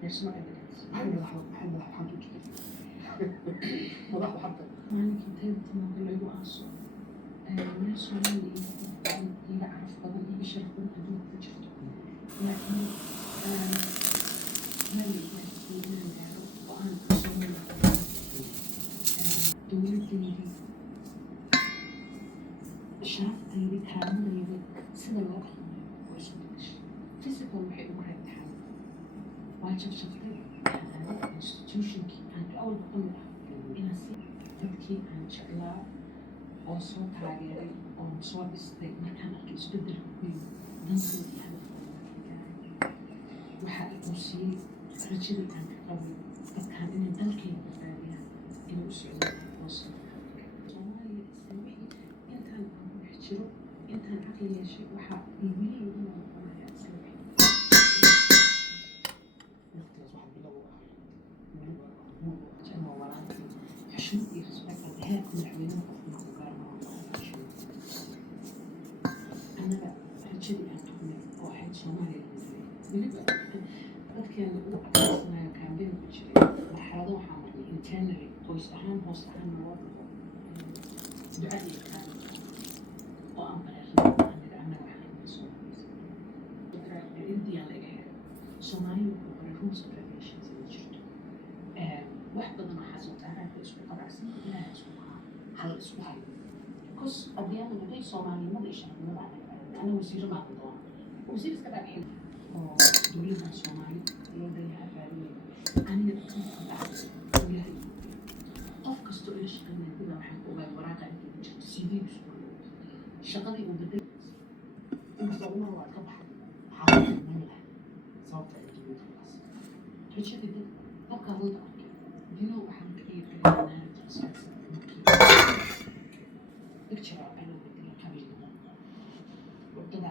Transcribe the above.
There's no evidence. مدح حتى Maalinkii inta maqal lagu aaso meel Soomaaliya iga caraf badan iga sharaf badan adduunka ku jirto laakiin meel inaan gaaro go-aan Soomaaliya dowladeydii sharaftaydi karaamadeydii sida loo dhaqmayo waa isku bedeshay physical waxay ugu reebtahay waa jabshabtay institutionkii aan ka awalba ka mid ah inaan si dadkii aan jeclaa oo soo taageeray oo soo dhistay markaan arkay isbeddelka weyn dantoodii hadafkooda waxaa uu siiyey rajadii aan ka qabay dadkaan inay dalkayga badbaadiyaan inay u socdaan hoosta Soomaaliya isawixii intaan aan ku dhex jiro intaan caqli yeeshay waxaa iiguli ugu noqonaya isawixii waqtigaas waxaa bilow weliba ama walaalkii xushmad iyo respect oo heerka madaxweynaha qofna ku gaarnaa annaga rajadii aan qabnay oo ahayd Soomaaliya weliba dadkeena ugu cadaysanayo kaambeen ku jiray marxalado waxaa marnay internally qoys ahaan hoos ahaan naloo dhaqo ducadii kaan oo aan bareernay annaga waxaan rabnay Soomaaliya Indiya laga helo Soomaaliya wuxuu baray rules of relations inay jirto wax badan waxaa soo taaraanka isku qabacsan ilaaha isku hal isku hayo because adiyana waday Soomaaliyada iyo shacabnimada ana wasiiro ma doona wasiir iska dhaafin oo dowladda Soomaali loo leeyahay faa'iido aniga dadka qabacsan yahay qof kasto ee shaqada kula waxaan ku ogaay waraaqa inta ku jirto CV shaqadii uu bedelay inkastoo umar waa ka baxay xaalad meel sababta ay jirto rajadii dad